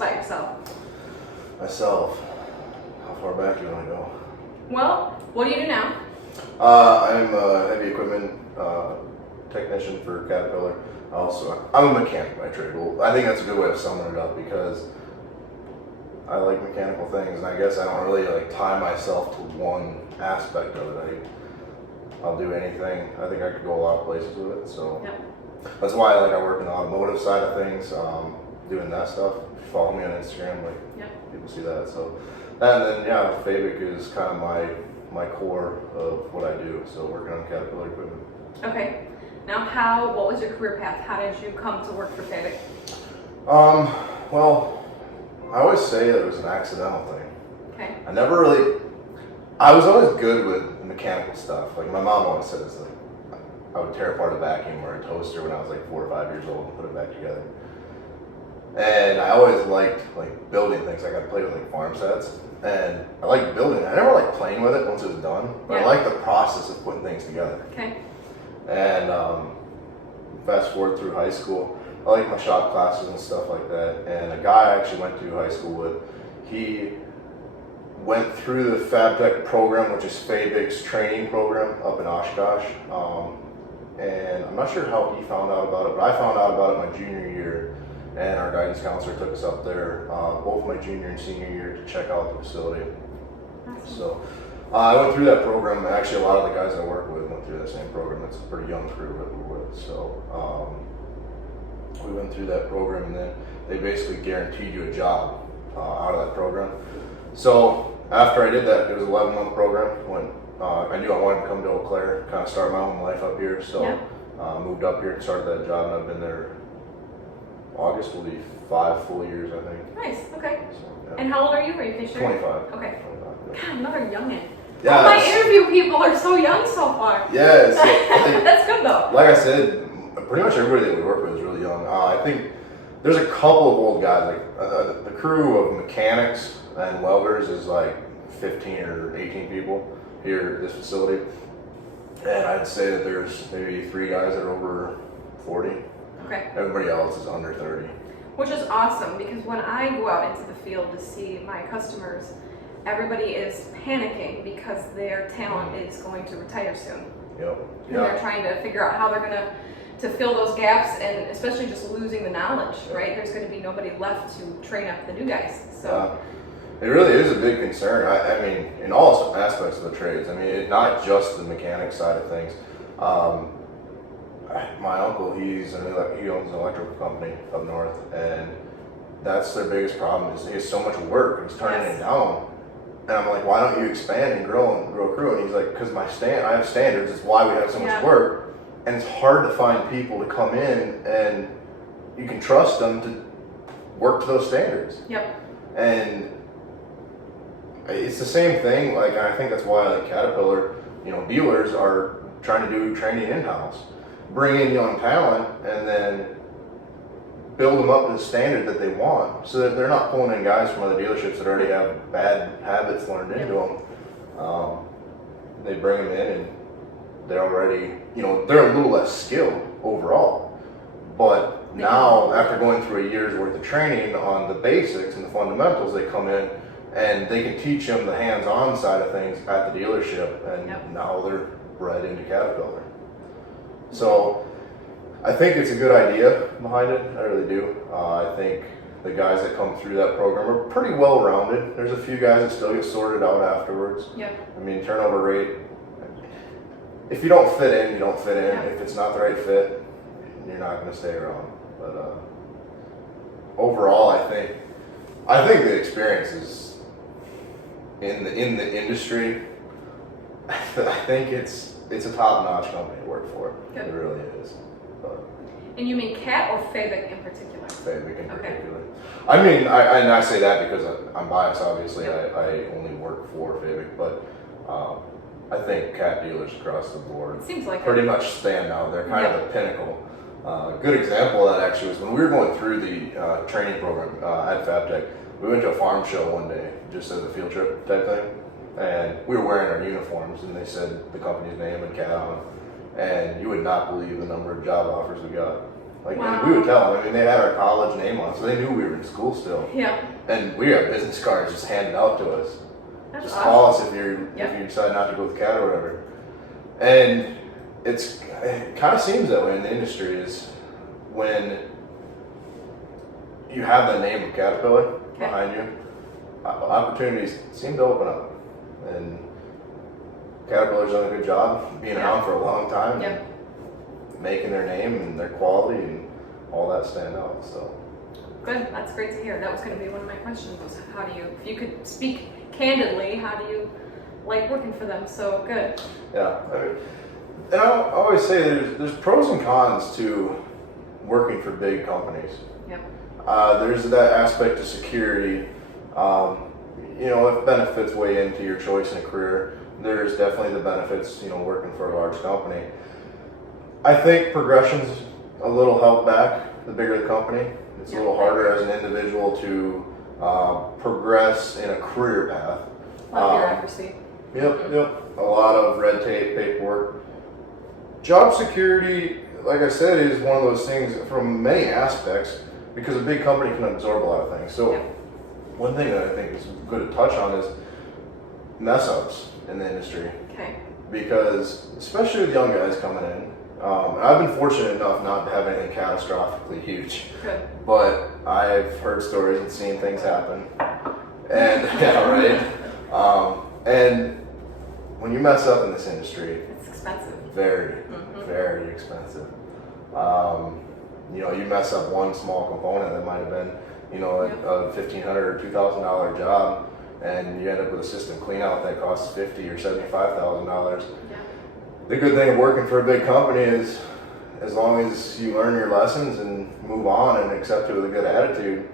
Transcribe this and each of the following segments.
about yourself. Myself. How far back do you want to go? Well, what do you do now? I'm a heavy equipment technician for Caterpillar. I'm a mechanic by trade. Well, I think that's a good way of summing it up because I like mechanical things, and I guess I don't really like tie myself to one aspect of it. I'll do anything. I think I could go a lot of places with it. So Yep. that's why I work in the automotive side of things, doing that stuff. If you follow me on Instagram, Yep. people see that. So and then Fabic is kind of my core of what I do. So working on Caterpillar equipment. Okay. Now, what was your career path? How did you come to work for Beyer? Well, I always say that it was an accidental thing. Okay. I was always good with mechanical stuff. Like my mom always says, I would tear apart a vacuum or a toaster when I was like 4 or 5 years old and put it back together. And I always liked building things. Like I'd play with farm sets, and I liked building. I never liked playing with it once it was done, but I liked the process of putting things together. Okay. And fast forward through high school, I liked my shop classes and stuff like that. And a guy I actually went to high school with, he went through the FabTech program, which is Fabic's training program up in Oshkosh. And I'm not sure how he found out about it, but I found out about it my junior year. And our guidance counselor took us up there, both my junior and senior year, to check out the facility. Awesome. So I went through that program. Actually, a lot of the guys I work with went through that same program. It's a pretty young crew that we're with. So we went through that program, and then they basically guaranteed you a job out of that program. So after I did that, it was an 11-month program. I knew I wanted to come to Eau Claire, kind of start my own life up here. So moved up here and started that job, and I've been there. August will be 5 full years, I think. Nice. Okay. So, And how old are you? Are you 25. Okay. 25, God, another youngin. Yeah, All my interview people are so young so far. Yeah, That's good though. Like I said, pretty much everybody that we work with is really young. I think there's a couple of old guys. The crew of mechanics and welders is 15 or 18 people here at this facility, and I'd say that there's maybe 3 guys that are over 40. Okay. Everybody else is under 30. Which is awesome, because when I go out into the field to see my customers, everybody is panicking because their talent is going to retire soon. Yep. And they're trying to figure out how they're going to fill those gaps, and especially just losing the knowledge, right? There's going to be nobody left to train up the new guys. So it really is a big concern. I mean, in all aspects of the trades. I mean, not just the mechanic side of things. My uncle, he owns an electrical company up north, and that's their biggest problem is he has so much work and he's turning it down. And I'm like, why don't you expand and grow a crew? And he's like, because I have standards. It's why we have so much work, and it's hard to find people to come in and you can trust them to work to those standards. Yep. And it's the same thing. And I think that's why Caterpillar, dealers are trying to do training in-house. Bring in young talent and then build them up to the standard that they want, so that they're not pulling in guys from other dealerships that already have bad habits learned into them. They bring them in and they're already, they're a little less skilled overall. But now, after going through a year's worth of training on the basics and the fundamentals, they come in and they can teach them the hands-on side of things at the dealership, and now they're right into Caterpillar. So I think it's a good idea behind it. I really do. I think the guys that come through that program are pretty well rounded. There's a few guys that still get sorted out afterwards. Yep. I mean, turnover rate, if you don't fit in, you don't fit in. Yep. If it's not the right fit, you're not going to stay around. But overall, I think the experience is in the industry. I think it's a top-notch company to work for. Good. It really is. But And you mean Cat or Fabic in particular? Fabic in particular. I mean, I say that because I'm biased, obviously. Yep. I only work for Fabic, but I think Cat dealers across the board It seems like pretty much stand out. They're kind of the pinnacle. Good example of that actually was when we were going through the training program at FabTech. We went to a farm show one day, just as a field trip type thing. And we were wearing our uniforms, and they said the company's name and Cat on them. And you would not believe the number of job offers we got. Like, Wow. and we would tell them. I mean, they had our college name on, so they knew we were in school still. Yeah. And we have business cards just handed out to us. That's Just awesome. call us if you Yep. decide not to go with CAT or whatever. And it kind of seems that way in the industry is when you have the name of Caterpillar behind you, opportunities seem to open up. And Caterpillar's done a good job being around for a long time, Yep. and making their name and their quality and all that stand out. So Good. That's great to hear. That was going to be one of my questions. Was how do you, if you could speak candidly, how do you like working for them? So good. yeah, I mean, and I always say there's pros and cons to working for big companies. Yep. There's that aspect of security. If benefits weigh into your choice in a career, there's definitely the benefits, working for a large company. I think progression's a little held back the bigger the company. It's a little harder as an individual to progress in a career path. A lot of bureaucracy. Yep. A lot of red tape, paperwork. Job security, like I said, is one of those things from many aspects because a big company can absorb a lot of things. So one thing that I think is good to touch on is mess ups in the industry. Okay. Because especially with young guys coming in, and I've been fortunate enough not to have anything catastrophically huge. Good. But I've heard stories and seen things happen. And yeah, right. And when you mess up in this industry, It's expensive. very, very expensive. You mess up one small component that might have been, a $1,500 or $2,000 job, and you end up with a system clean out that costs $50,000 or $75,000. Yeah. The good thing of working for a big company is, as long as you learn your lessons and move on and accept it with a good attitude,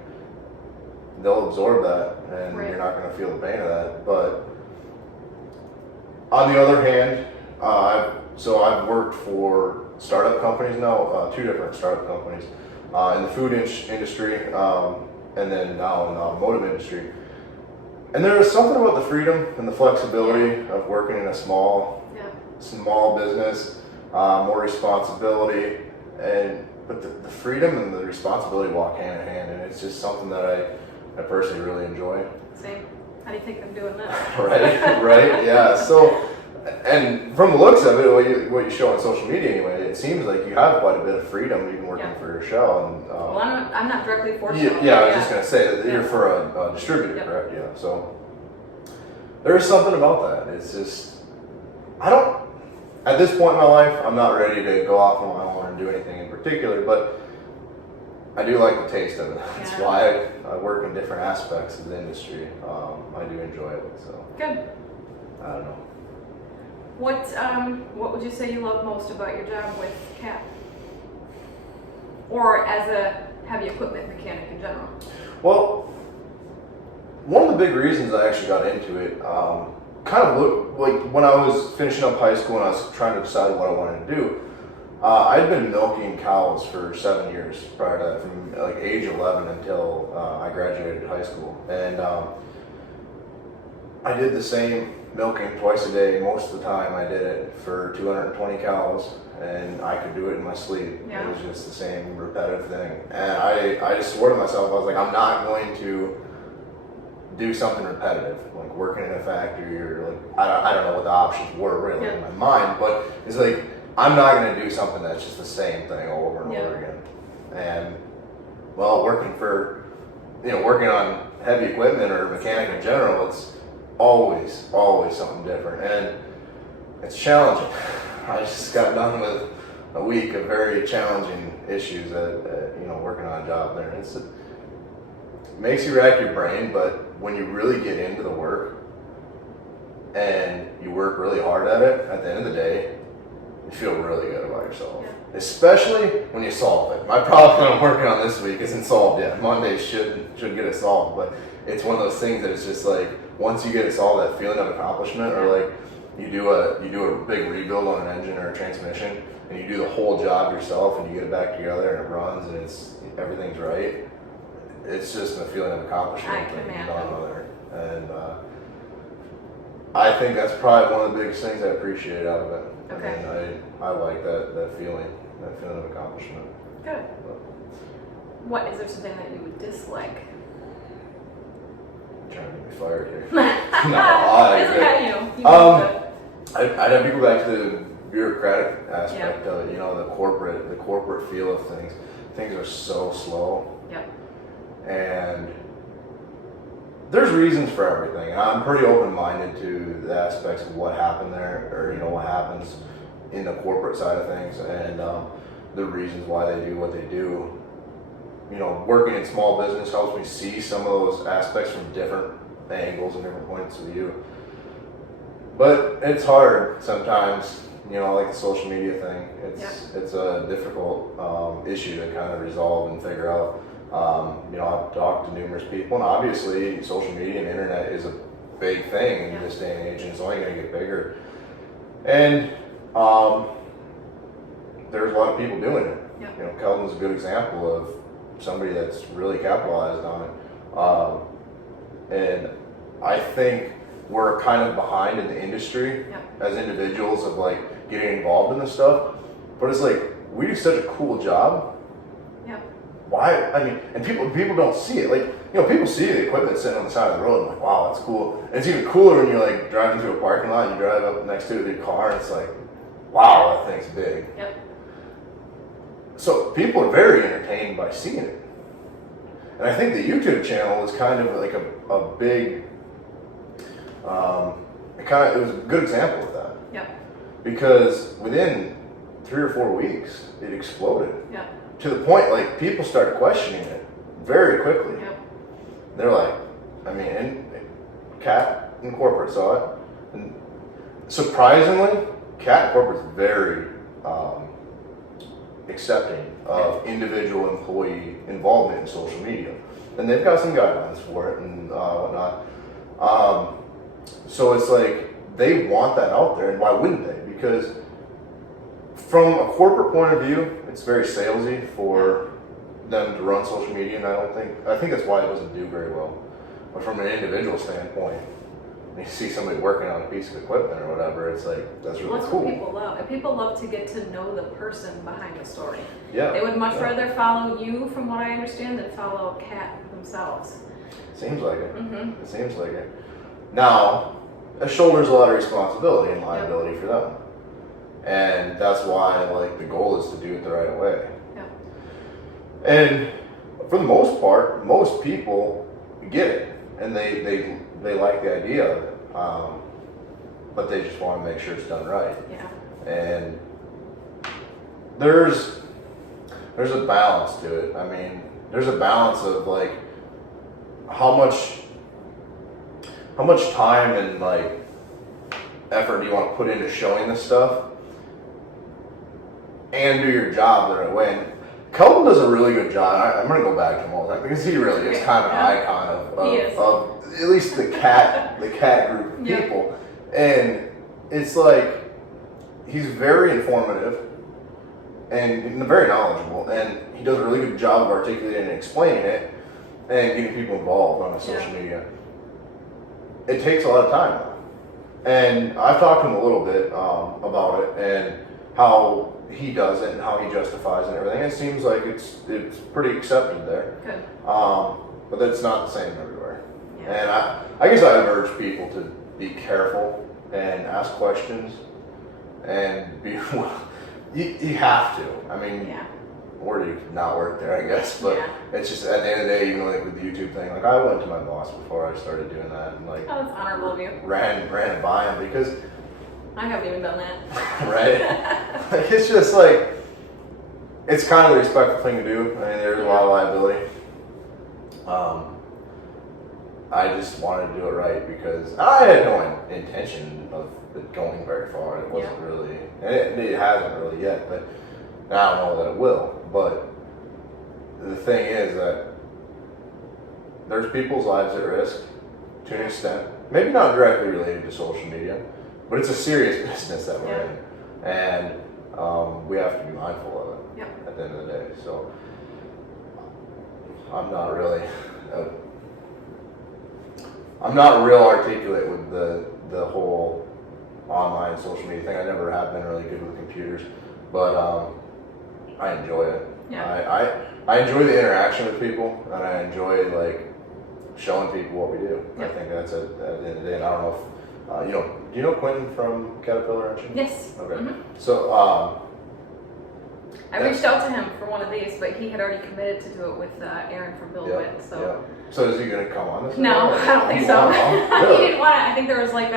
they'll absorb that, and Right. you're not going to feel the pain of that. But on the other hand, I've worked for startup companies now, 2 different startup companies, in the food industry, and then now in the automotive industry. And there is something about the freedom and the flexibility of working in a small business, more responsibility, but the freedom and the responsibility walk hand in hand, and it's just something that I personally really enjoy. Same. How do you think I'm doing this? Right, yeah. So, and from the looks of it, what you show on social media anyway, it seems like you have quite a bit of freedom even working for your show. And, Well, I'm not directly fortunate. yeah, I was just going to say that you're for a distributor, correct? Yeah. So there is something about that. It's just, at this point in my life, I'm not ready to go off on my own and do anything in particular, but I do like the taste of it. That's why I work in different aspects of the industry. I do enjoy it. So Good. I don't know. What would you say you love most about your job with CAT? Or as a heavy equipment mechanic in general? Well, one of the big reasons I actually got into it, kind of looked like when I was finishing up high school and I was trying to decide what I wanted to do. I'd been milking cows for 7 years prior to that, from like age 11 until I graduated high school. And I did the same milking twice a day. Most of the time I did it for 220 cows, and I could do it in my sleep. Yeah. It was just the same repetitive thing. And I just swore to myself, I was like, I'm not going to do something repetitive, like working in a factory or like, I don't know what the options were really in my mind, but it's like, I'm not going to do something that's just the same thing over and over again. And well, working on heavy equipment or mechanic in general, it's always something different, and it's challenging. I just got done with a week of very challenging issues working on a job there. It makes you rack your brain, but when you really get into the work and you work really hard at it, at the end of the day, you feel really good about yourself. Yeah. Especially when you solve it. My problem that I'm working on this week isn't solved yet. Monday should get it solved, but it's one of those things that it's just like, once you get it solved, that feeling of accomplishment, or like you do a big rebuild on an engine or a transmission, and you do the whole job yourself, and you get it back together and it runs and everything's right. It's just a feeling of accomplishment. I can imagine. And I think that's probably one of the biggest things I appreciate out of it. Okay. And I like that feeling of accomplishment. Good. What is there something that you would dislike? I'm trying to get me fired here. No, I I'd have to go back to the bureaucratic aspect of it. You know, the corporate feel of things. Things are so slow. Yep. And there's reasons for everything. I'm pretty open-minded to the aspects of what happened there, or you know, what happens in the corporate side of things, and the reasons why they do what they do. You know, working in small business helps me see some of those aspects from different angles and different points of view. But it's hard sometimes, you know, like the social media thing. It's a difficult issue to kind of resolve and figure out. You know, I've talked to numerous people, and obviously social media and internet is a big thing in this day and age, and it's only going to get bigger. And there's a lot of people doing it. You know, Kelton's a good example of somebody that's really capitalized on it. And I think we're kind of behind in the industry as individuals of like getting involved in this stuff. But it's like, we do such a cool job. Why? I mean, and people don't see it. Like, you know, people see the equipment sitting on the side of the road and like, wow, that's cool. And it's even cooler when you're like driving through a parking lot and you drive up next to a big car and it's like, wow, that thing's big. So people are very entertained by seeing it. And I think the YouTube channel is kind of like a big, it was a good example of that. Because within 3 or 4 weeks, it exploded. To the point, like, people started questioning it very quickly. They're like, I mean, and Cat in corporate saw it. And surprisingly, Cat in corporate is very accepting of individual employee involvement in social media. And they've got some guidelines for it and whatnot. So it's like, they want that out there, and why wouldn't they? Because from a corporate point of view, it's very salesy for them to run social media, and I think that's why it doesn't do very well. But from an individual standpoint, when you see somebody working on a piece of equipment or whatever, it's like, that's really cool. What people love. And people love to get to know the person behind the story. Yeah. They would much rather follow you, from what I understand, than follow Cat themselves. Seems like it. It seems like it. Now, it shoulders a lot of responsibility and liability for them. And that's why, like, the goal is to do it the right way. And for the most part, most people get it, and they like the idea of it, but they just want to make sure it's done right. And there's a balance to it. I mean, there's a balance of like how much time and like effort do you want to put into showing this stuff and do your job the right way. And Kelton does a really good job. I'm going to go back to him all the time because he really is kind of an icon of at least the cat group of people. And it's like, he's very informative and very knowledgeable, and he does a really good job of articulating and explaining it and getting people involved on the social media. It takes a lot of time though. And I've talked to him a little bit about it and how he does it and how he justifies it and everything. It seems like it's pretty accepted there. But that's not the same everywhere. And I guess I would urge people to be careful and ask questions and be you have to. I mean, or you could not work there, I guess. But it's just at the end of the day, you know, like with the YouTube thing, like I went to my boss before I started doing that, and like, oh, that's honorable of you. Ran it by him because I haven't even done that. Right? Like, it's just like, it's kind of the respectful thing to do. I mean, there's a lot of liability. I just wanted to do it right because I had no intention of it going very far. It wasn't really, and it hasn't really yet, but now I know that it will. But the thing is that there's people's lives at risk to an extent, maybe not directly related to social media, but it's a serious business that we're in, and we have to be mindful of it at the end of the day. So I'm not real articulate with the whole online social media thing. I never have been really good with computers, but I enjoy it. Yeah. I enjoy the interaction with people, and I enjoy like showing people what we do. Yep. I think that's at the end of the day. And I don't know if do you know Quentin from Caterpillar? Aren't you? Yes. Okay. Mm-hmm. So I reached out to him for one of these, but he had already committed to do it with Aaron from Bill Witt. So. Yeah. So is he going to come on this? No, I don't think so. Really? He didn't want. I think there was like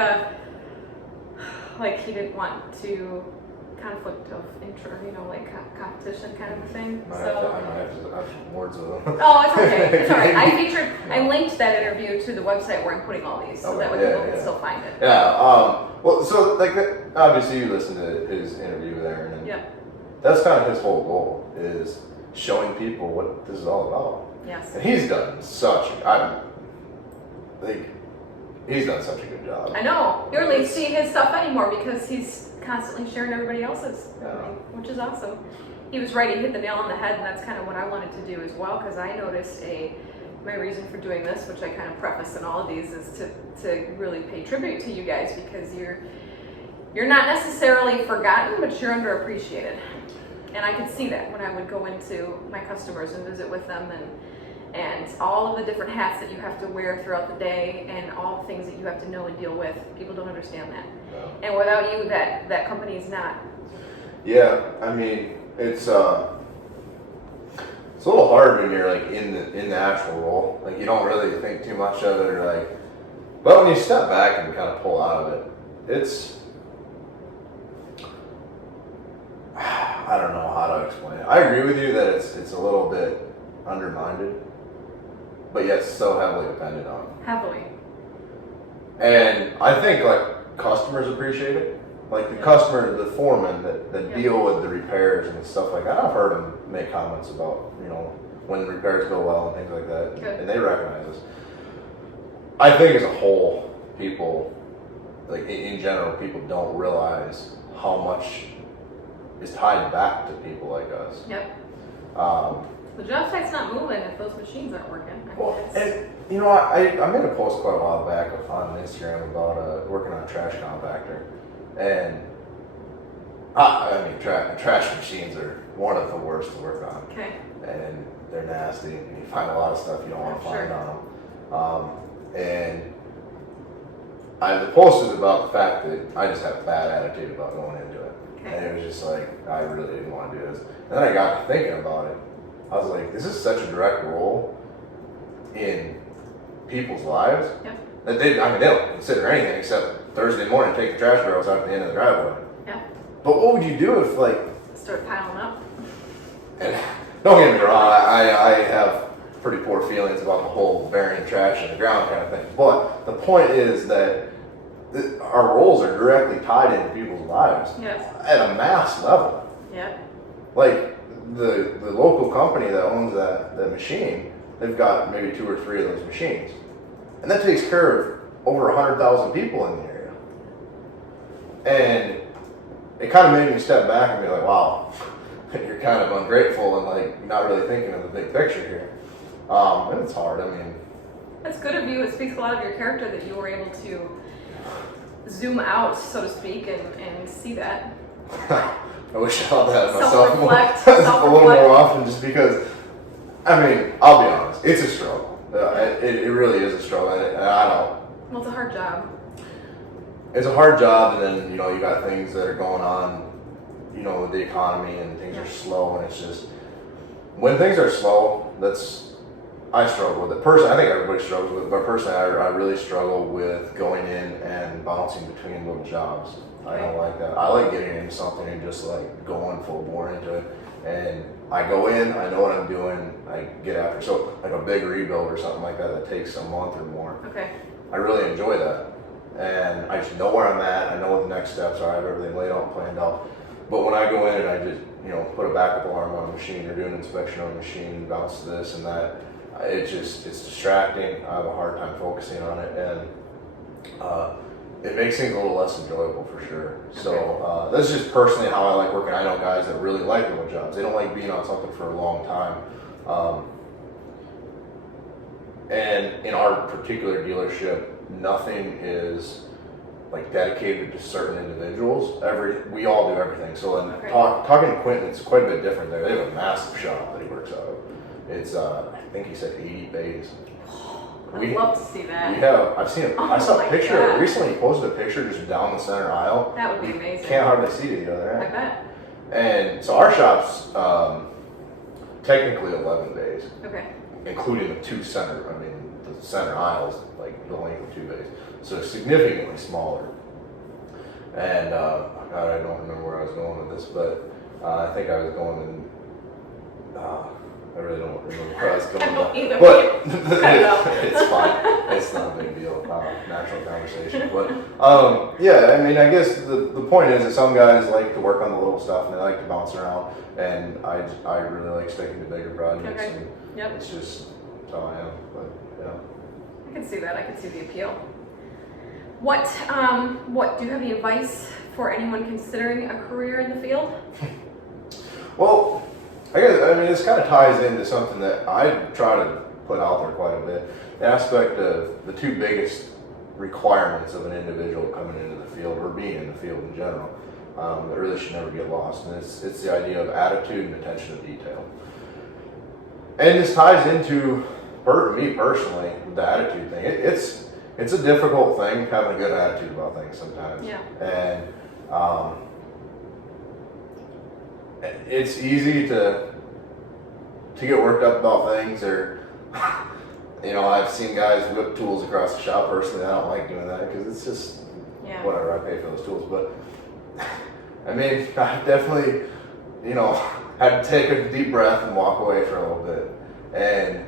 he didn't want to conflict of interest, like competition kind of a thing. I have some words with him. Oh, it's okay. It's all right. I linked that interview to the website where I'm putting all these, so that way people can still find it. Yeah. Well, so like obviously you listened to his interview with Aaron, and yeah. That's kind of his whole goal, is showing people what this is all about. Yes. And he's done such he's done such a good job. I know. You rarely see his stuff anymore because he's constantly sharing everybody else's, which is awesome. He was right. He hit the nail on the head, and that's kind of what I wanted to do as well, because I noticed my reason for doing this, which I kind of preface in all of these, is to really pay tribute to you guys, because you're not necessarily forgotten, but you're underappreciated. And I could see that when I would go into my customers and visit with them, and all of the different hats that you have to wear throughout the day, and all the things that you have to know and deal with. People don't understand that. No. And without you, that company is not. Yeah, I mean, it's a little hard when you're like in the actual role. Like you don't really think too much of it, or like. But when you step back and kind of pull out of it, it's. I don't know how to explain it. I agree with you that it's a little bit undermined, but yet so heavily dependent on. Heavily. And I think like customers appreciate it. Like the customer, the foremen that deal with the repairs and stuff like that. I've heard them make comments about, when the repairs go well and things like that. Good. And they recognize us. I think as a whole, people, like in general, people don't realize how much is tied back to people like us. Yep. The job site's not moving if those machines aren't working. I made a post quite a while back on Instagram about working on a trash compactor, and trash machines are one of the worst to work on. Okay. And they're nasty, and you find a lot of stuff you don't want to find on them. And the post was about the fact that I just had a bad attitude about going into it. Okay. And it was just like, I really didn't want to do this. And then I got to thinking about it. I was like, this is such a direct role in people's lives. Yep. That they don't consider anything except Thursday morning take the trash barrels out at the end of the driveway. Yeah. But what would you do if start piling up? And don't get me wrong, I have pretty poor feelings about the whole burying trash in the ground kind of thing. But the point is that our roles are directly tied into people's lives. Yes. At a mass level. Yeah. Like the local company that owns that machine, they've got maybe 2 or 3 of those machines. And that takes care of over 100,000 people in the area. And it kind of made me step back and be like, wow, you're kind of ungrateful and like not really thinking of the big picture here. And it's hard. I mean, that's good of you. It speaks a lot of your character that you were able to zoom out, so to speak, and see that. I wish I thought that myself a little more often, just because, I mean, I'll be honest, it's a struggle. It really is a struggle, and I don't. Well, it's a hard job. It's a hard job, and then, you got things that are going on, with the economy, and things are slow, and it's just, when things are slow, I struggle with it. Personally, I think everybody struggles with it, but personally, I really struggle with going in and bouncing between little jobs. I don't like that. I like getting into something and just like going full bore into it. And I go in, I know what I'm doing, I get after. So like a big rebuild or something like that takes a month or more. Okay. I really enjoy that. And I just know where I'm at, I know what the next steps are, I have everything laid out and planned out. But when I go in and I just, put a backup alarm on a machine or do an inspection on a machine, bounce this and that, it's distracting. I have a hard time focusing on it, and it makes things a little less enjoyable for sure. Okay. So that's just personally how I like working. I know guys that really like remote jobs. They don't like being on something for a long time. And in our particular dealership, nothing is like dedicated to certain individuals. We all do everything. So then Okay. talking to Quentin, it's quite a bit different there. They have a massive shop that he works out of. It's I think he said 80 bays. I'd love to see that. I've seen it. Oh I saw my a picture. God. Recently, he posted a picture just down the center aisle. That would be amazing. Can't hardly see it the other I end. bet. And so our shop's technically 11 bays, Okay. including the the center aisles, like the length of 2 bays. So significantly smaller. And God, I don't remember where I was going with this, but I think I was going in. I really don't remember where I was going. I don't either. But Cut it out. it's fine. It's not a big deal. Natural conversation. But yeah, I mean, I guess the point is that some guys like to work on the little stuff and they like to bounce around, and I really like sticking to bigger projects. Okay. And Yep. it's just that's how I am. But yeah. I can see that. I can see the appeal. What do you have any advice for anyone considering a career in the field? Well, I mean, this kind of ties into something that I try to put out there quite a bit. The aspect of the 2 biggest requirements of an individual coming into the field, or being in the field in general, that really should never get lost. And it's the idea of attitude and attention to detail. And this ties into, me personally, the attitude thing. It's a difficult thing, having a good attitude about things sometimes. Yeah. And it's easy to get worked up about things, or I've seen guys whip tools across the shop. Personally, I don't like doing that because it's just whatever. I pay for those tools, but I mean, I definitely had to take a deep breath and walk away for a little bit, and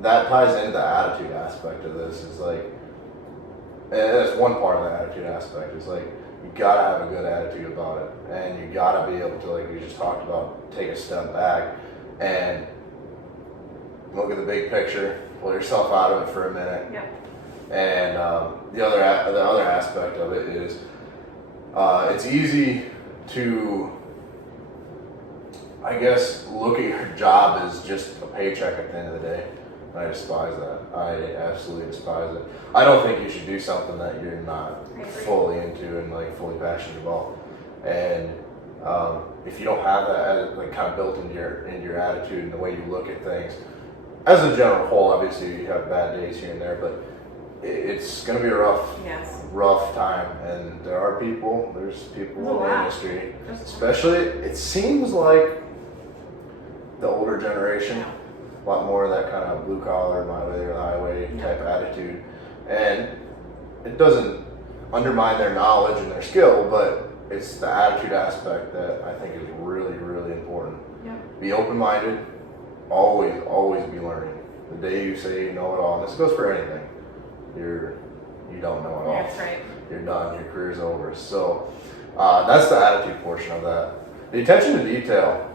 that ties into the attitude aspect of this. Is like, and that's one part of the attitude aspect. Is like, you gotta have a good attitude about it, and you gotta be able to, like we just talked about, take a step back and look at the big picture, pull yourself out of it for a minute. Yep. And the other aspect of it is, it's easy to, I guess, look at your job as just a paycheck at the end of the day. I despise that. I absolutely despise it. I don't think you should do something that you're not fully into and like fully passionate about. And if you don't have that like kind of built into your attitude and the way you look at things, as a general whole, obviously you have bad days here and there, but it's going to be a rough time. And there's people in the industry, especially, it seems like the older generation. A lot more of that kind of blue collar, my way or the highway type attitude. And it doesn't undermine their knowledge and their skill, but it's the attitude aspect that I think is really, really important. Yeah. Be open-minded, always be learning. The day you say you know it all, and this goes for anything, you don't know it all. That's right. You're done, your career's over. So that's the attitude portion of that. The attention to detail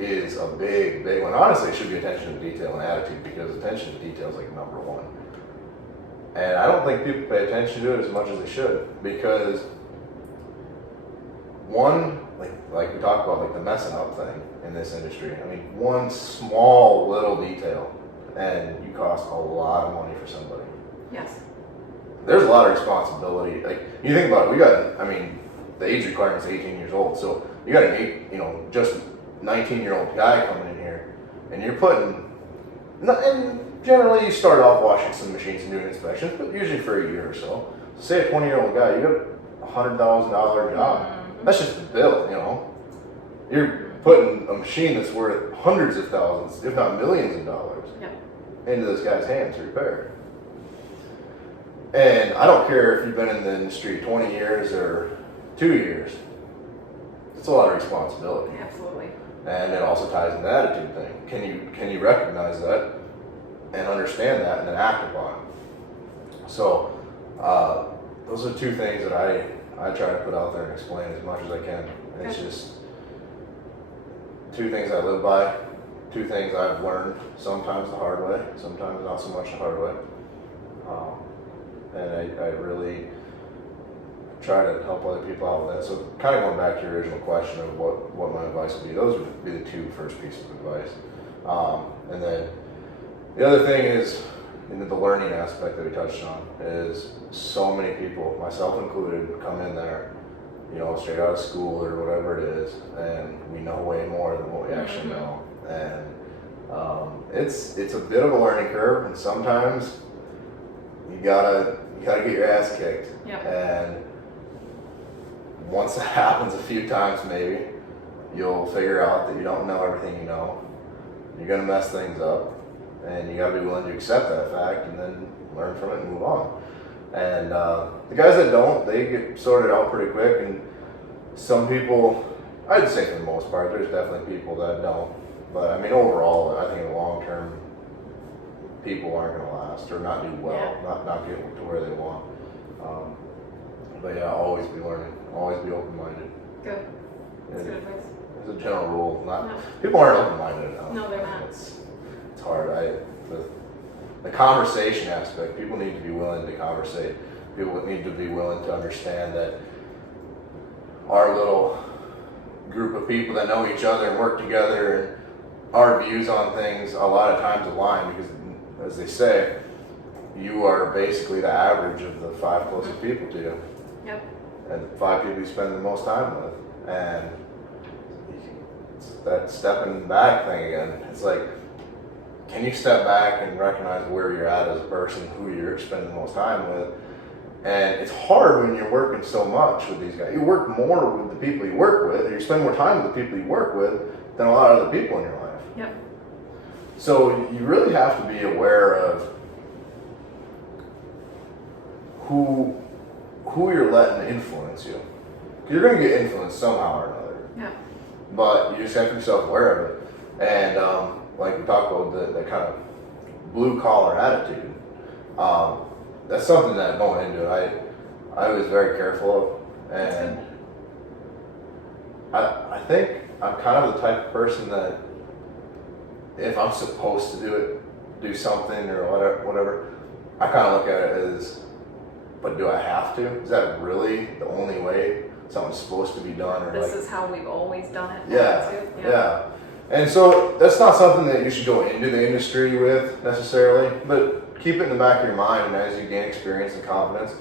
is a big one. Honestly, it should be attention to detail and attitude, because attention to detail is like number 1. And I don't think people pay attention to it as much as they should, because one, like we talked about, like the messing up thing in this industry. I mean, one small little detail and you cost a lot of money for somebody. Yes. There's a lot of responsibility. Like, you think about it, the age requirement is 18 years old, so you got just 19-year-old guy coming in here, and you're putting, and generally you start off washing some machines and doing inspections, but usually for a year or so. So say a 20-year-old guy, you got $100,000 job. Mm-hmm. That's just the bill, You're putting a machine that's worth hundreds of thousands, if not millions of dollars, into this guy's hands to repair. And I don't care if you've been in the industry 20 years or 2 years. It's a lot of responsibility. Absolutely. And it also ties into the attitude thing. Can you recognize that and understand that and then act upon it? So those are 2 things that I try to put out there and explain as much as I can. And it's just 2 things I live by, 2 things I've learned, sometimes the hard way, sometimes not so much the hard way. And I really try to help other people out with that. So kind of going back to your original question of what my advice would be, those would be the 2 first pieces of advice. And then the other thing is, and the learning aspect that we touched on is so many people, myself included, come in there, you know, straight out of school or whatever it is, and we know way more than what we actually know. And it's a bit of a learning curve, and sometimes you gotta get your ass kicked. Yep. And once that happens a few times, maybe you'll figure out that you don't know everything you know. You're gonna mess things up, and you gotta be willing to accept that fact and then learn from it and move on. And the guys that don't, they get sorted out pretty quick. And some people, I'd say for the most part, there's definitely people that don't. But I mean, overall, I think in the long term, people aren't going to last or not do well, not get to where they want. But yeah, always be learning, always be open-minded. Good. That's good advice. As a general rule, people aren't open-minded enough. No, they're not. It's hard. The conversation aspect, people need to be willing to conversate. People need to be willing to understand that our little group of people that know each other and work together, and our views on things a lot of times align, because as they say, you are basically the average of the 5 closest people to you. Yep. And the 5 people you spend the most time with. And it's that stepping back thing again. It's like, can you step back and recognize where you're at as a person, who you're spending the most time with? And it's hard when you're working so much with these guys. You work more with the people you work with, or you spend more time with the people you work with than a lot of other people in your life. Yep. So you really have to be aware of who you're letting influence you. You're going to get influenced somehow or another. Yeah. But you just have to be self-aware of it. And like we talked about, the kind of blue-collar attitude, that's something that going into it, I was very careful of. And I think I'm kind of the type of person that if I'm supposed to do something or whatever, I kind of look at it as, but do I have to? Is that really the only way something's supposed to be done? Or this is how we've always done it. Yeah. And so that's not something that you should go into the industry with necessarily, but keep it in the back of your mind, and as you gain experience and confidence,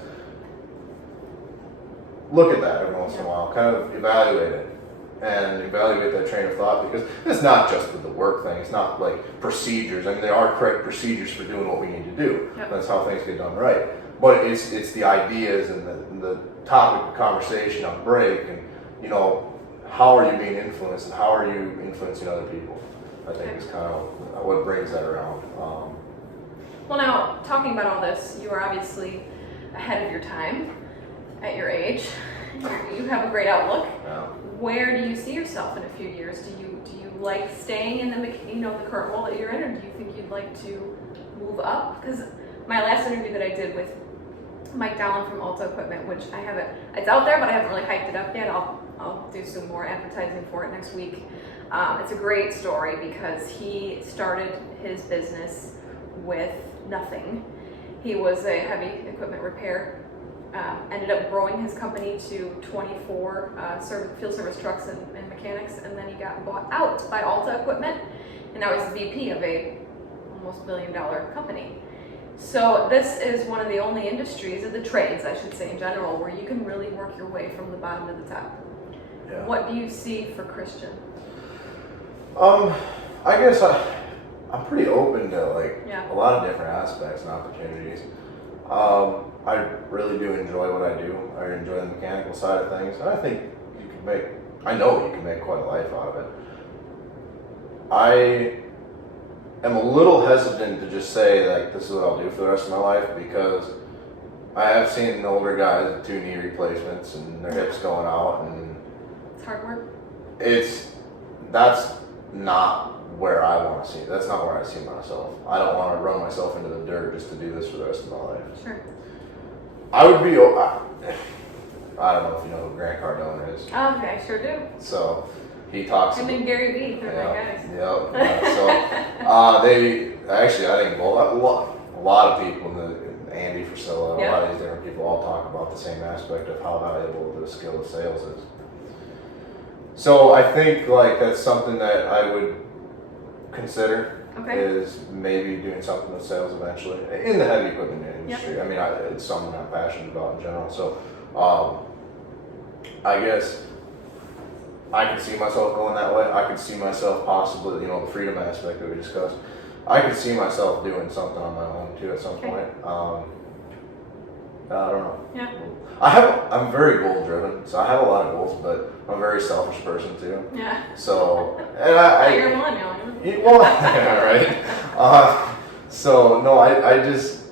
look at that every once in a while, kind of evaluate it. And evaluate that train of thought, because it's not just with the work thing. It's not like procedures. I mean, there are correct procedures for doing what we need to do. Yep. That's how things get done right. But it's the ideas and the topic of conversation on break, and you know, how are you being influenced and how are you influencing other people? I think is kind of what brings that around. Well, now talking about all this, you are obviously ahead of your time at your age. You have a great outlook. Yeah. Where do you see yourself in a few years? Do you like staying in the current role that you're in, or do you think you'd like to move up? Because my last interview that I did with Mike Dowling from Alta Equipment, which it's out there, but I haven't really hyped it up yet. I'll do some more advertising for it next week. It's a great story because he started his business with nothing. He was a heavy equipment repair. Ended up growing his company to 24 field service trucks and mechanics, and then he got bought out by Alta Equipment, and now he's the VP of a almost $1 billion company. So this is one of the only industries, of the trades I should say in general, where you can really work your way from the bottom to the top. Yeah. What do you see for Christian? I guess I'm pretty open to a lot of different aspects and opportunities. I really do enjoy what I do. I enjoy the mechanical side of things, and I think I know you can make quite a life out of it. I am a little hesitant to just say this is what I'll do for the rest of my life, because I have seen older guys with 2 knee replacements and their hips going out, and it's hard work. That's not where I want to see it. That's not where I see myself. I don't want to run myself into the dirt just to do this for the rest of my life. Sure. I would be. I don't know if you know who Grant Cardone is. Oh, okay, I sure do. So he talks. Him and Gary Vee, they're my guys. Yep. So they actually, I think, a lot of people Andy Frisella, a lot of these different people all talk about the same aspect of how valuable the skill of sales is. So I think that's something that I would consider. Okay. is maybe doing something with sales eventually in the heavy equipment industry. Yep. I mean, it's something I'm passionate about in general. So, I guess I could see myself going that way. I could see myself possibly, you know, the freedom aspect that we discussed. I could see myself doing something on my own too at some Okay. point. I don't know. Yeah. I'm very goal driven, so I have a lot of goals, but I'm a very selfish person too. Yeah. So, and I You're a millennial. well, yeah, right. So no, I just,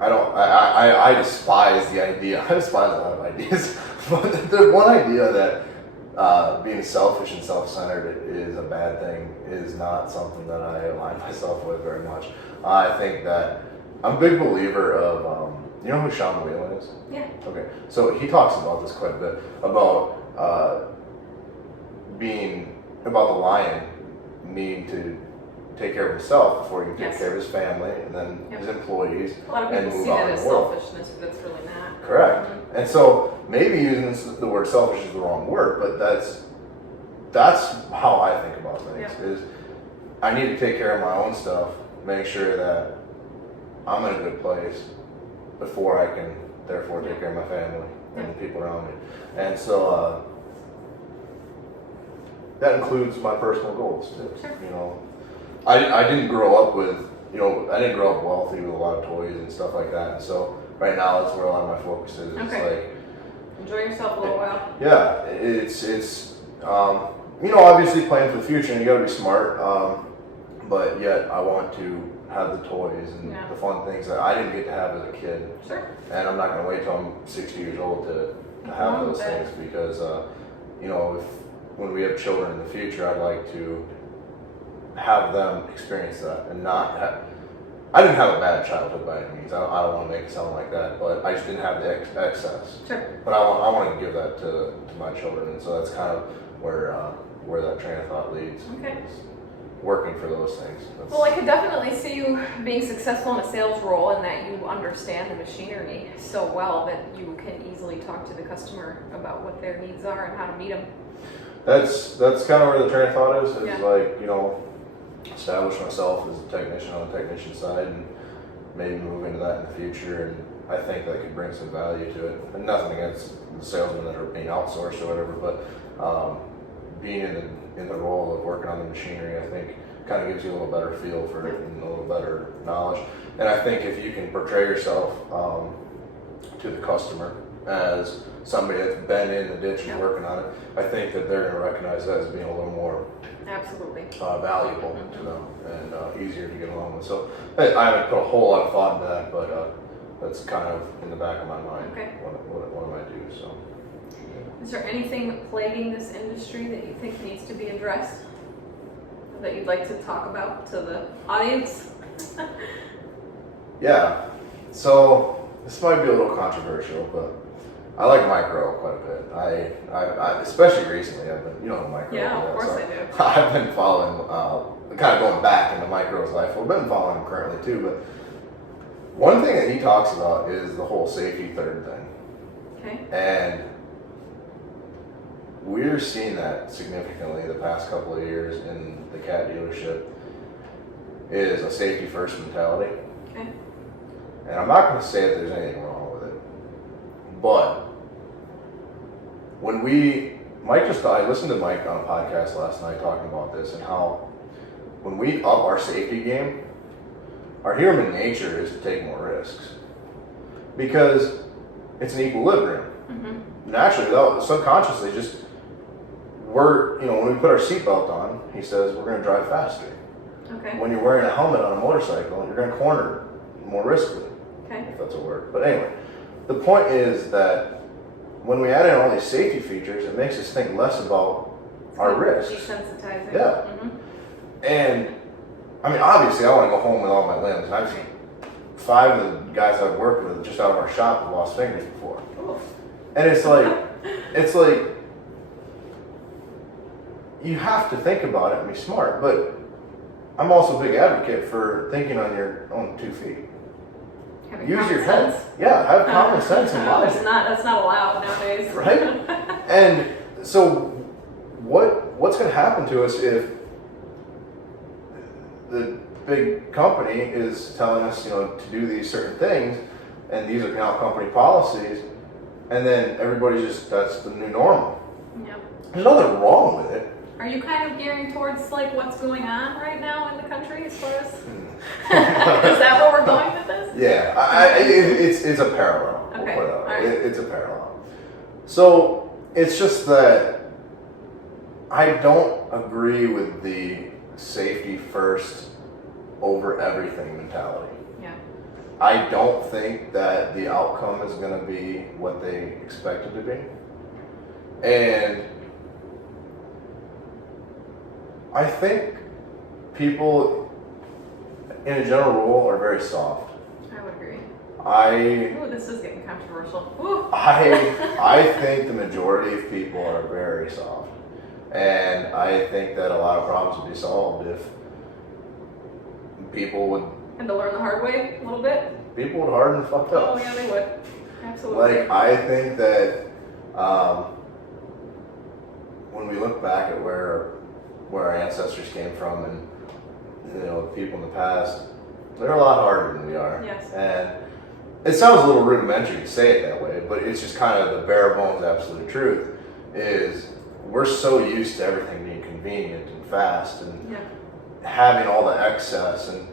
I despise the idea. I despise a lot of ideas, but the one idea that being selfish and self-centered is a bad thing is not something that I align myself with very much. I think that I'm a big believer of, you know who Sean Whelan is? Yeah. Okay, so he talks about this quite a bit, about about the lion needing to take care of himself before he can take Yes. care of his family and then Yep. his employees. A lot of And people move see on that in as the world. selfishness, but it's really not. Correct. Mhm. And so maybe using the word selfish is the wrong word, but that's how I think about things. Is I need to take care of my own stuff, make sure that I'm in a good place before I can therefore take care of my family and the people around me. And so that includes my personal goals too. Sure. You know, I didn't grow up with, you know, I didn't grow up wealthy with a lot of toys and stuff like that. And so right now that's where a lot of my focus is. It's Okay. like, Enjoy yourself a little while. yeah, it's you know, obviously playing for the future and you gotta be smart, but yet I want to have the toys and Yeah. the fun things that I didn't get to have as a kid. Sure. And I'm not gonna wait till I'm 60 years old to have Wrong those with that. things because, you know, when we have children in the future, I'd like to have them experience that and not have. I didn't have a bad childhood by any means. I don't want to make it sound like that, but I just didn't have the excess. Sure. But I want to give that to my children, and so that's kind of where that train of thought leads. Okay. Is working for those things. Well, I could definitely see you being successful in a sales role and that you understand the machinery so well that you can easily talk to the customer about what their needs are and how to meet them. That's kind of where the train of thought is Yeah. like, you know, establish myself as a technician on the technician side and maybe move into that in the future, and I think that could bring some value to it. And nothing against the salesmen that are being outsourced or whatever, but being in the role of working on the machinery, I think kind of gives you a little better feel for it and a little better knowledge. And I think if you can portray yourself to the customer as somebody that's been in the ditch and working on it, I think that they're going to recognize that as being a little more Absolutely. valuable to them and easier to get along with. So I haven't put a whole lot of thought into that, but that's kind of in the back of my mind. Okay. What I might do. So. Is there anything plaguing this industry that you think needs to be addressed? That you'd like to talk about to the audience? Yeah. So this might be a little controversial, but I like micro quite a bit. I especially recently, I've been, you know, micro. Yeah, of course so I do. I've been following, kind of going back into micro's life. I've been following him currently too, but one thing that he talks about is the whole safety third thing. Okay. And we're seeing that significantly the past couple of years in the cat dealership is a safety first mentality. Okay. And I'm not going to say that there's anything wrong with it, but when I listened to Mike on a podcast last night talking about this and how when we up our safety game, our human nature is to take more risks because it's an equilibrium. Mm-hmm. Naturally, though, subconsciously, just when we put our seatbelt on, he says we're going to drive faster. Okay. When you're wearing a helmet on a motorcycle, you're going to corner more riskily, Okay. if that's a word. But anyway, the point is that when we add in all these safety features, it makes us think less about our risks. Desensitizing. Yeah. Mm-hmm. And I mean, obviously, I want to go home with all my limbs. And I've seen 5 of the guys I've worked with just out of our shop have lost fingers before. Ooh. And it's like, you have to think about it and be smart. But I'm also a big advocate for thinking on your own 2 feet. Having Use common your head. sense. Yeah, have common sense in No, life. that's not allowed nowadays. Right? And so what's going to happen to us if the big company is telling us, to do these certain things, and these are now company policies, and then everybody's just, that's the new normal. Yep. There's nothing wrong with it. Are you kind of gearing towards like what's going on right now in the country as far as? Is that where we're going with this? Yeah, it's a parallel. Okay. We'll put it out. Right. It's a parallel. So it's just that I don't agree with the safety first over everything mentality. Yeah. I don't think that the outcome is going to be what they expect it to be. And I think people, in a general rule, are very soft. I would agree. I Ooh, this is getting controversial. Ooh. I think the majority of people are very soft. And I think that a lot of problems would be solved if people would... And to learn the hard way a little bit? People would harden the fuck up. Oh, yeah, they would. Absolutely. Like, I think that when we look back at where our ancestors came from and, the people in the past, they're a lot harder than we are. Yes. And it sounds a little rudimentary to say it that way, but it's just kind of the bare bones absolute truth is we're so used to everything being convenient and fast and having all the excess and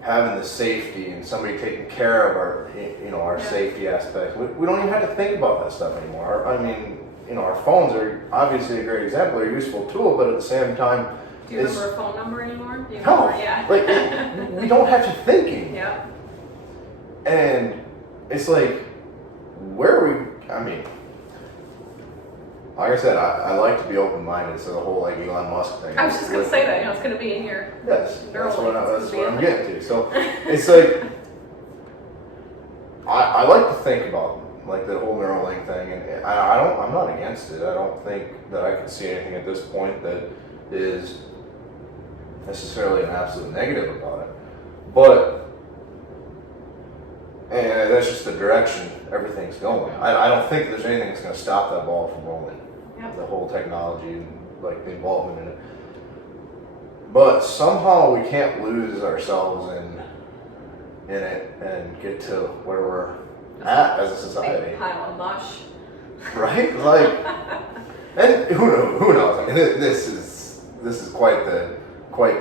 having the safety and somebody taking care of our safety aspect. We don't even have to think about that stuff anymore. I mean, our phones are obviously a great example, they're a useful tool, but at the same time, do you remember a phone number anymore? Do you no, remember? Yeah. like we don't have to think anymore. Yeah. And it's like, where are we? I mean, like I said, I like to be open-minded, so the whole like Elon Musk thing. I was just gonna say that, it's gonna be in your Yes, that's what I'm in getting to. So it's like, I like to think about like the whole Neuralink thing, and I'm not against it. I don't think that I can see anything at this point that is necessarily an absolute negative about it. But, and that's just the direction everything's going. I don't think there's anything that's going to stop that ball from rolling. Yep. The whole technology and like the involvement in it. But somehow we can't lose ourselves in it and get to where we're at as a society. Big pile of mush. Right? Like, and who knows? I mean, this is quite the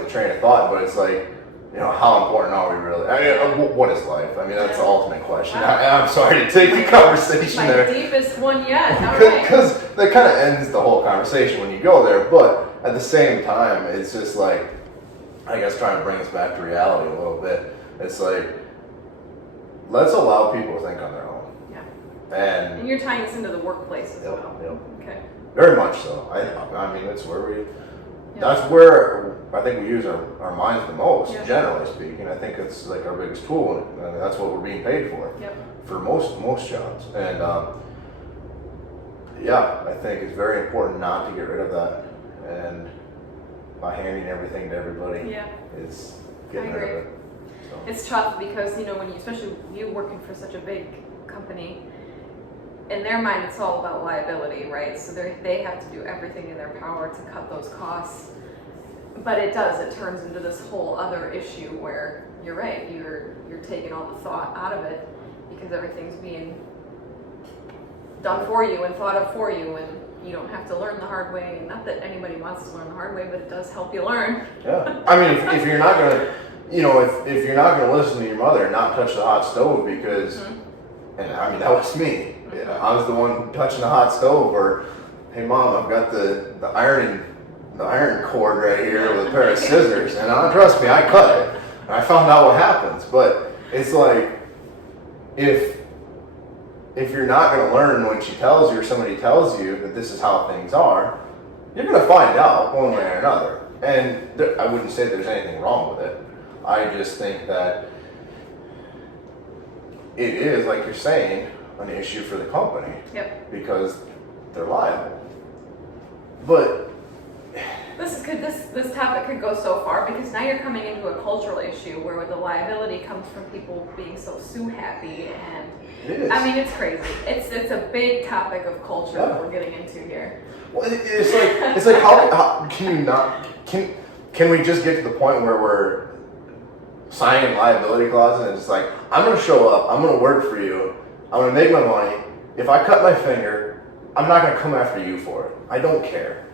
train of thought, but it's like, how important are we really? I mean, what is life? I mean, that's the ultimate question. I'm sorry to take the conversation there. My deepest one yet. All right. Because that kind of ends the whole conversation when you go there, but at the same time, it's just like, I guess trying to bring us back to reality a little bit. It's like, let's allow people to think on their own. Yeah. And you're tying this into the workplace as well. Yep. Okay. Very much so. I mean, it's where that's where I think we use our minds the most, generally speaking. I think it's like our biggest tool, and that's what we're being paid for. Yep. For most jobs. And I think it's very important not to get rid of that. And by handing everything to everybody, it's getting rid of it. So. It's tough because, when especially you working for such a big company, in their mind it's all about liability, right? So they have to do everything in their power to cut those costs. But it turns into this whole other issue where you're right, you're taking all the thought out of it because everything's being done for you and thought of for you, and you don't have to learn the hard way. And not that anybody wants to learn the hard way, but it does help you learn. Yeah. I mean, if you're not gonna, if you're not gonna listen to your mother and not touch the hot stove because, and I mean that was me. I was the one touching the hot stove, or hey mom, I've got the iron cord right here with a pair of scissors, and trust me, I cut it. And I found out what happens. But it's like, if you're not going to learn when she tells you or somebody tells you that this is how things are, you're going to find out one way or another. And I wouldn't say there's anything wrong with it. I just think that it is, like you're saying, an issue for the company. Yep. Because they're liable. But this topic could go so far because now you're coming into a cultural issue where the liability comes from people being so sue happy, and it is. I mean it's crazy. It's a big topic of culture that we're getting into here. Well, it's like how can you not can we just get to the point where we're signing liability clauses and it's like, I'm going to show up, I'm going to work for you, I'm going to make my money. If I cut my finger, I'm not going to come after you for it. I don't care.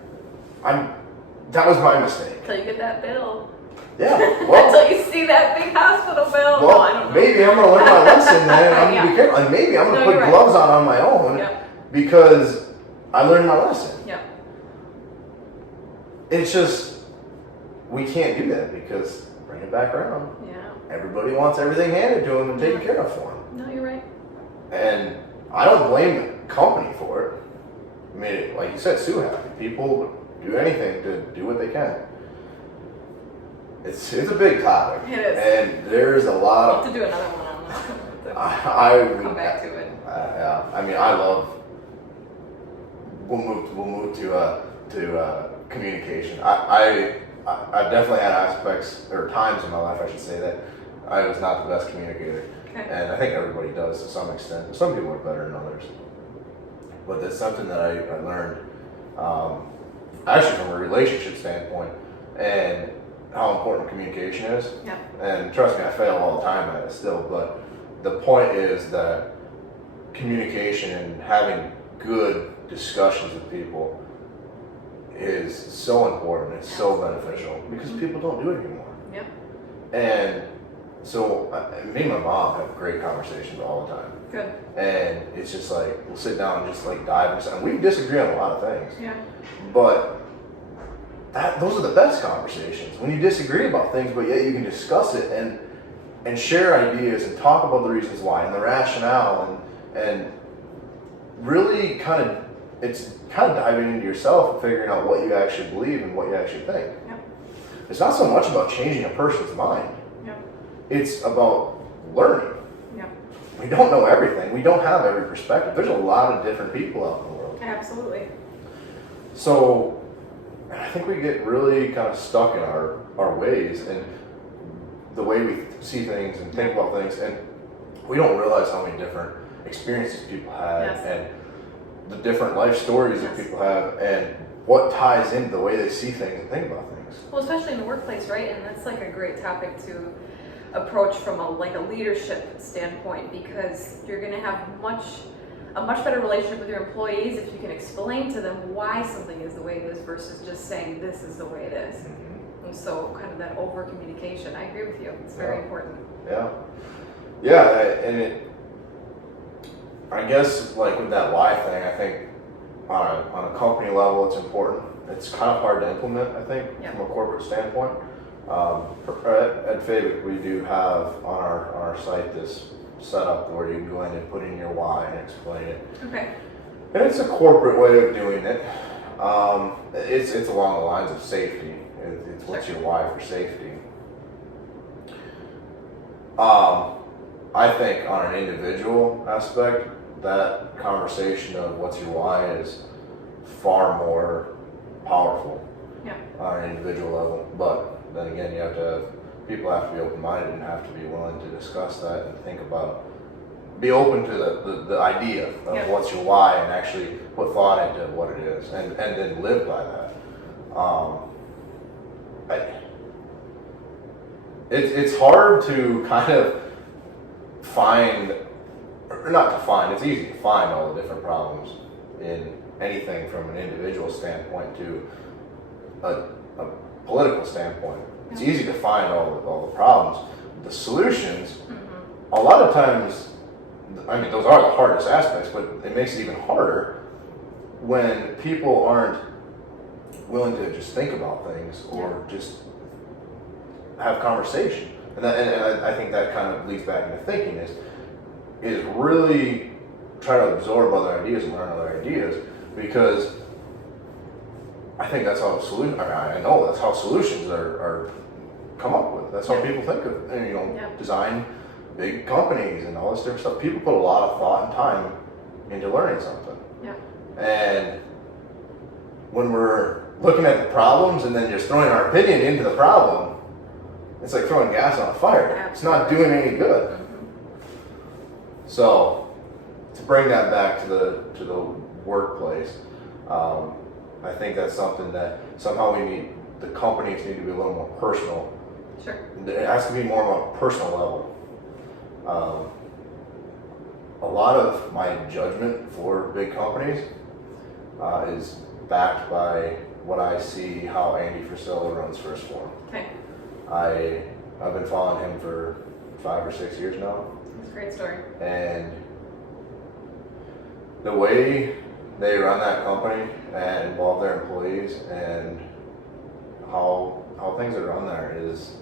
That was my mistake. Until you get that bill. Yeah. Well, until you see that big hospital bill. Well, no, I don't know. maybe I'm going to learn my lesson then. I'm going to be careful. And maybe I'm going to put you're gloves on my own because I learned my lesson. Yeah. It's just, we can't do that because bring it back around. Yeah. Everybody wants everything handed to them and taken care of for them. No, you're right. And I don't blame the company for it. I mean, like you said, Sue happy. People do anything to do what they can. It's a big topic. It is. And there's a lot We'll of... have to do another one on that. I Come back to it. Yeah. I mean, I love... We'll move to communication. I've definitely had aspects, or times in my life, I should say, that I was not the best communicator. Okay. And I think everybody does to some extent. Some people are better than others. But that's something that I learned, actually from a relationship standpoint, and how important communication is. Yeah. And trust me, I fail all the time at it still, but the point is that communication and having good discussions with people is so important. It's so beneficial because people don't do it anymore. Yeah. And so me and my mom have great conversations all the time. Good. And it's just like, we'll sit down and just like dive into, and we disagree on a lot of things. Yeah. But those are the best conversations, when you disagree about things, but yet you can discuss it and share ideas and talk about the reasons why and the rationale and really it's kind of diving into yourself and figuring out what you actually believe and what you actually think. Yep. It's not so much about changing a person's mind. Yep. It's about learning. Yep. We don't know everything. We don't have every perspective. There's a lot of different people out in the world. Absolutely. So I think we get really kind of stuck in our ways and the way we see things and think about things, and we don't realize how many different experiences people have and the different life stories that people have and what ties into the way they see things and think about things. Well, especially in the workplace, right? And that's like a great topic to approach from a leadership standpoint, because you're going to have a much better relationship with your employees if you can explain to them why something is the way it is versus just saying this is the way it is. Mm-hmm. And so kind of that over communication. I agree with you. It's very important. Yeah. Yeah, and I guess like with that why thing, I think on a company level it's important. It's kind of hard to implement, I think, from a corporate standpoint. At Fabic, we do have on our site this setup where you can go in and put in your why and explain it. Okay. And it's a corporate way of doing it. It's along the lines of safety. It's what's your why for safety. I think on an individual aspect, that conversation of what's your why is far more powerful on an individual level. But then again, people have to be open-minded and have to be willing to discuss that and think about, be open to the idea of what's your why and actually put thought into what it is and then live by that. It's hard to kind of find, or not to find, it's easy to find all the different problems in anything from an individual standpoint to a political standpoint. It's easy to find all the problems. The solutions, a lot of times, I mean, those are the hardest aspects, but it makes it even harder when people aren't willing to just think about things or just have conversation. And I think that kind of leads back into thinking is really try to absorb other ideas and learn other ideas, because I think that's how I know that's how solutions are come up with. That's how people think of, design big companies and all this different stuff. People put a lot of thought and time into learning something. Yeah. And when we're looking at the problems and then just throwing our opinion into the problem, it's like throwing gas on a fire. Absolutely. It's not doing any good. Mm-hmm. So to bring that back to the workplace, I think that's something that somehow we the companies need to be a little more personal. Sure. It has to be more on a personal level. A lot of my judgment for big companies is backed by what I see how Andy Frisella runs First Form. Okay. I've been following him for 5 or 6 years now, That's a great story. and the way they run that company and involve their employees and how things are run there is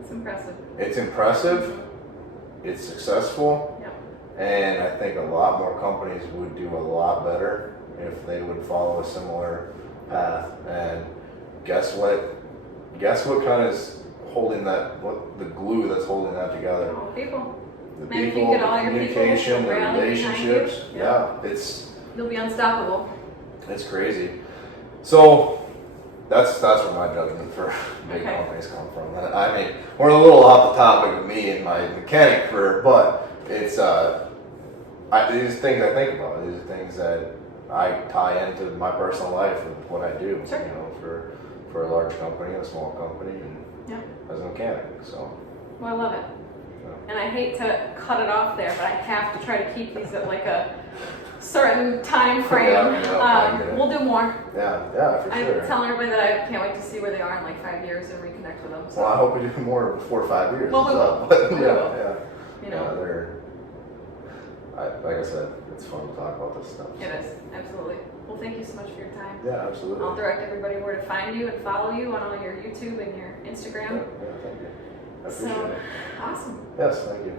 It's impressive. it's impressive, it's successful, Yeah. and I think a lot more companies would do a lot better if they would follow a similar path. And guess what? Guess what kind of is holding that? What the glue that's holding that together? All the people. The Man, if you people, get the all your people communication, to the rally behind you, relationships. yeah. Yeah, You'll be unstoppable. it's crazy. So that's where my judgment for big Okay. companies come from. I mean, we're a little off the topic of me and my mechanic career, but it's these things I think about. These are things that I tie into my personal life and what I do. Sure. You know, for a large company, a small company, and Yeah. as a mechanic. So Well, I love it. Yeah. And I hate to cut it off there, but I have to try to keep these at like a certain time frame. Yeah, I get it. We'll do more. yeah, for I'm sure. telling everybody that I can't wait to see where they are in like 5 years and reconnect with them. So, Well, I hope we do more before 5 years. Well, we is will. up. But, We yeah, will. yeah. you know, Yeah, like I said, it's fun to talk about this stuff. it is. Absolutely. Well, thank you so much for your time. Yeah, absolutely. I'll direct everybody where to find you and follow you on all your YouTube and your Yeah, Instagram. thank you. I So, appreciate it. awesome. Yes, thank you.